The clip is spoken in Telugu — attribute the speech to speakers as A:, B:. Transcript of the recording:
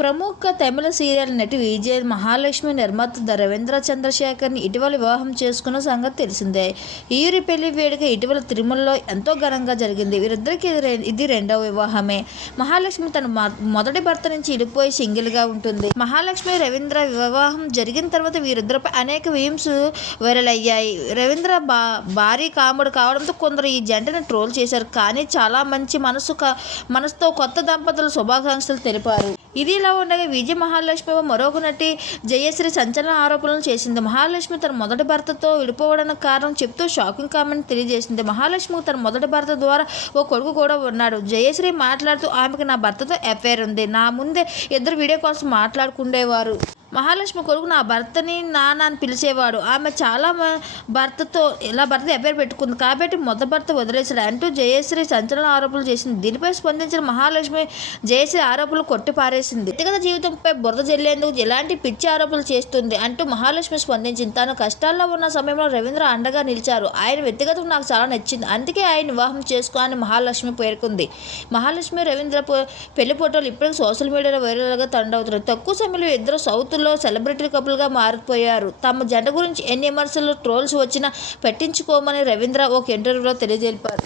A: ప్రముఖ తమిళ సీరియల్ నటి విజయ మహాలక్ష్మి నిర్మాత రవీంద్ర చంద్రశేఖర్ని ఇటీవల వివాహం చేసుకున్న సంగతి తెలిసిందే. ఈరి పెళ్ళి వేడుక ఇటీవల తిరుమలలో ఎంతో ఘనంగా జరిగింది. వీరిద్దరికి ఇది రెండవ వివాహమే. మహాలక్ష్మి తన మొదటి భర్త నుంచి ఇడిపోయి సింగిల్గా ఉంటుంది. మహాలక్ష్మి రవీంద్ర వివాహం జరిగిన తర్వాత వీరిద్దరిపై అనేక వీమ్స్ వైరల్ అయ్యాయి. రవీంద్ర బా భారీ కాముడు కావడంతో కొందరు ఈ జంటను ట్రోల్ చేశారు. కానీ చాలా మంచి మనసు మనసుతో కొత్త దంపతులు శుభాకాంక్షలు తెలిపారు. ఇది ఇలా ఉండగా విజయ మహాలక్ష్మి మరొక నటి జయశ్రీ సంచలన ఆరోపణలు చేసింది. మహాలక్ష్మి తన మొదటి భర్తతో విడిపోవడానికి కారణం చెప్తూ షాకింగ్ కామెంట్ తెలియజేసింది. మహాలక్ష్మి తన మొదటి భర్త ద్వారా ఓ కొడుకు కూడా ఉన్నాడు. జయశ్రీ మాట్లాడుతూ ఆమెకు నా భర్తతో అఫైర్ ఉంది. నా ముందే ఇద్దరు వీడియో కాల్స్ మాట్లాడుకుండేవారు. మహాలక్ష్మి కొడుకు నా భర్తని నాన్న అని పిలిచేవాడు. ఆమె చాలా భర్తతో ఇలా భర్త ఎఫ్ఐఆర్ పెట్టుకుంది. కాబట్టి మొదటి భర్త వదిలేశాడు. అంటూ జయశ్రీ సంచలన ఆరోపణలు చేసింది. దీనిపై స్పందించిన మహాలక్ష్మి జయశ్రీ ఆరోపణలు కొట్టిపారేసింది. వ్యక్తిగత జీవితంపై బురద చెల్లేందుకు ఎలాంటి పిచ్చి ఆరోపణలు చేస్తుంది? అంటూ మహాలక్ష్మి స్పందించింది. తాను కష్టాల్లో ఉన్న సమయంలో రవీంద్ర అండగా నిలిచారు. ఆయన వ్యక్తిగతం నాకు చాలా నచ్చింది. అందుకే ఆయన వివాహం చేసుకోవాలని మహాలక్ష్మి పేర్కొంది. మహాలక్ష్మి రవీంద్ర పెళ్ళి ఫోటోలు ఇప్పటికీ సోషల్ మీడియాలో వైరల్గా తండవుతున్నాయి తక్కువ సమయంలో ఇద్దరు సౌత్ రోజుల్లో సెలబ్రిటీ కపుల్గా మారిపోయారు. తమ జంట గురించి ఎన్ని విమర్శలు ట్రోల్స్ వచ్చినా పట్టించుకోమని రవీంద్ర ఒక ఇంటర్వ్యూలో తెలియజేపారు.